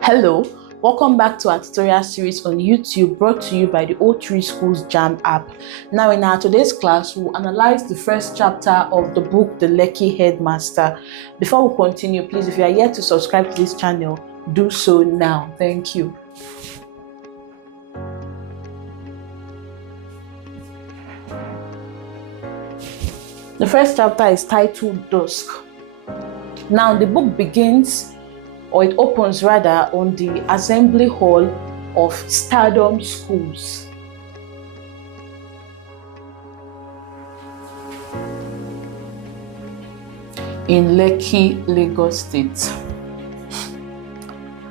Hello, welcome back to our tutorial series on YouTube brought to you by the O3 Schools JAMB app. Now in our today's class, we'll analyze the first chapter of the book, The Lekki Headmaster. Before we continue, please, if you are yet to subscribe to this channel, do so now. Thank you. The first chapter is titled Dusk. Now the book begins, or it opens rather, on the assembly hall of Stardom Schools. In Lekki, Lagos State.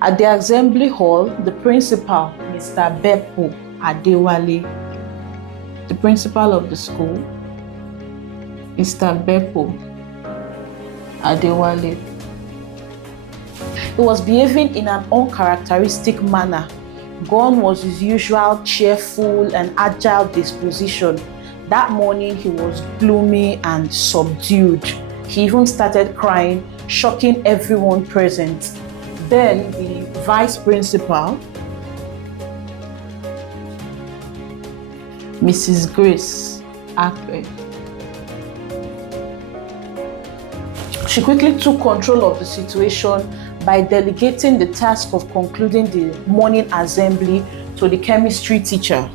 At the assembly hall, the principal, Mr. Bepo Adewale, the principal of the school, Mr. Bepo Adewale, he was behaving in an uncharacteristic manner. Gone was his usual cheerful and agile disposition. That morning he was gloomy and subdued. He even started crying, shocking everyone present. Then the vice principal, Mrs. Grace Apeh, she quickly took control of the situation by delegating the task of concluding the morning assembly to the chemistry teacher.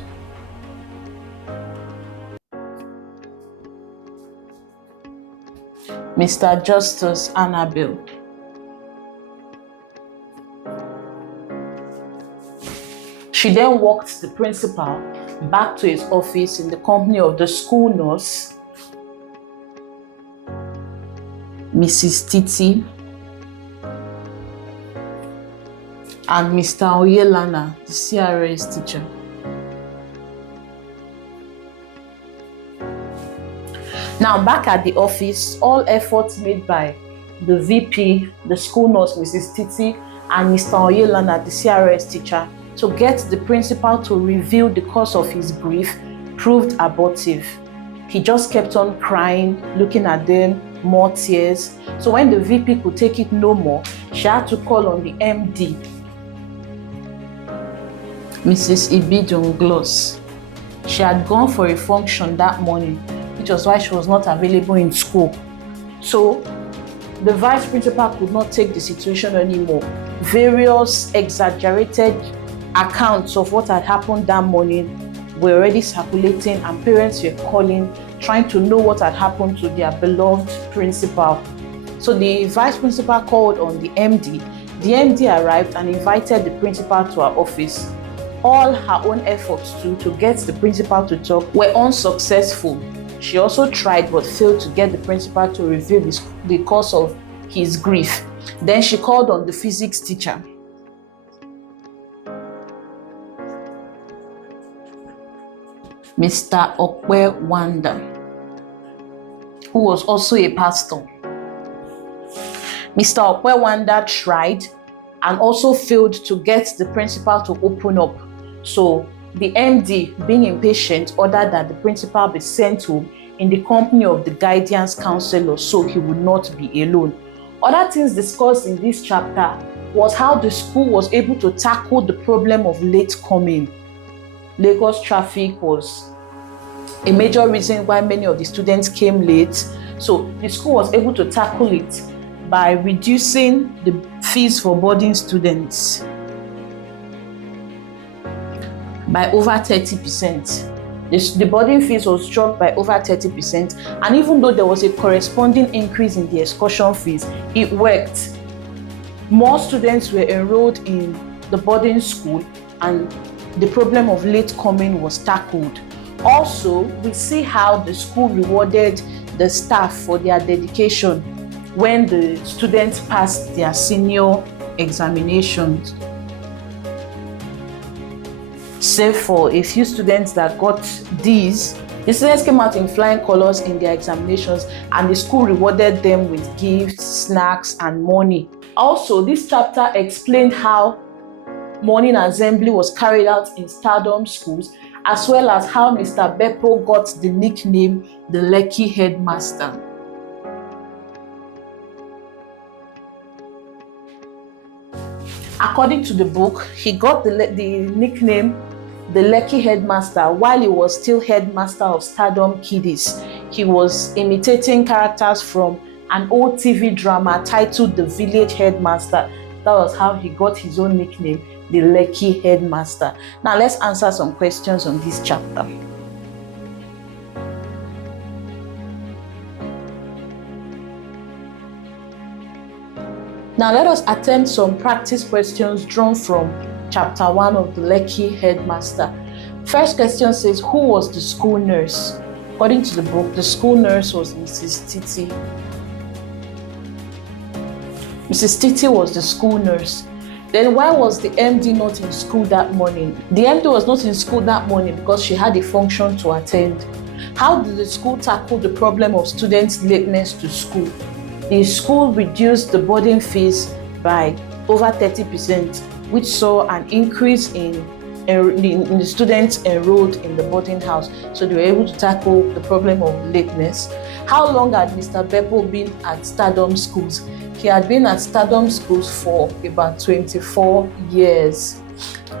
Mr. Justice Annabelle. She then walked the principal back to his office in the company of the school nurse, Mrs. Titi, and Mr. Oyelana, the CRS teacher. Now back at the office, all efforts made by the VP, the school nurse, Mrs. Titi, and Mr. Oyelana, the CRS teacher, to get the principal to reveal the cause of his grief proved abortive. He just kept on crying, looking at them, more tears. So when the VP could take it no more, she had to call on the MD, Mrs. Ibidun Gloss. She had gone for a function that morning, which was why she was not available in school. So the vice principal could not take the situation anymore. Various exaggerated accounts of what had happened that morning were already circulating, and parents were calling, trying to know what had happened to their beloved principal. So the vice principal called on the MD. The MD arrived and invited the principal to her office. All her own efforts to get the principal to talk were unsuccessful. She also tried but failed to get the principal to reveal the cause of his grief. Then she called on the physics teacher. Mr. Okwe Wanda, who was also a pastor. Mr. Okwe Wanda tried and also failed to get the principal to open up. So the MD, being impatient, ordered that the principal be sent home in the company of the guidance counselor so he would not be alone. Other things discussed in this chapter was how the school was able to tackle the problem of late coming. Lagos traffic was a major reason why many of the students came late. So the school was able to tackle it by reducing the fees for boarding students by over 30%. The boarding fees was dropped by over 30%, and even though there was a corresponding increase in the excursion fees, it worked. More students were enrolled in the boarding school, and the problem of late coming was tackled. Also, we see how the school rewarded the staff for their dedication when the students passed their senior examinations. Save for a few students that got D's, the students came out in flying colors in their examinations, and the school rewarded them with gifts, snacks, and money. Also, this chapter explained how morning assembly was carried out in Stardom Schools, as well as how Mr. Bepo got the nickname the Lekki Headmaster. According to the book, he got the nickname the Lekki Headmaster while he was still headmaster of Stardom Kiddies. He was imitating characters from an old TV drama titled The Village Headmaster. That was how he got his own nickname, the Lekki Headmaster. Now let's answer some questions on this chapter. Now let us attempt some practice questions drawn from chapter 1 of the Lekki Headmaster. First question says, who was the school nurse? According to the book, the school nurse was Mrs. Titi. Mrs. Titi was the school nurse. Then why was the MD not in school that morning? The MD was not in school that morning because she had a function to attend. How did the school tackle the problem of students' lateness to school? The school reduced the boarding fees by over 30%, which saw an increase in the students enrolled in the boarding house. So they were able to tackle the problem of lateness. How long had Mr. Bepo been at Stardom Schools? He had been at Stardom Schools for about 24 years.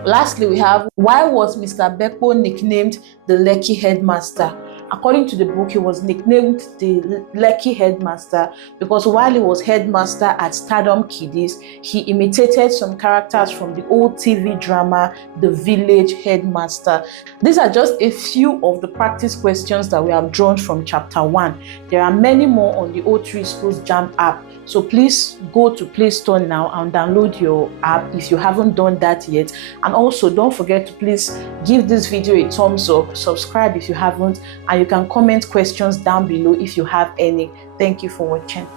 Lastly, we have, why was Mr. Bepo nicknamed the Lekki Headmaster? According to the book, he was nicknamed the Lekki Headmaster because while he was headmaster at Stardom Kiddies, he imitated some characters from the old TV drama, The Village Headmaster. These are just a few of the practice questions that we have drawn from chapter 1. There are many more on the O3 Schools JAMB app. So please go to Play Store now and download your app if you haven't done that yet. And also don't forget to please give this video a thumbs up, subscribe if you haven't, and you can comment questions down below if you have any. Thank you for watching.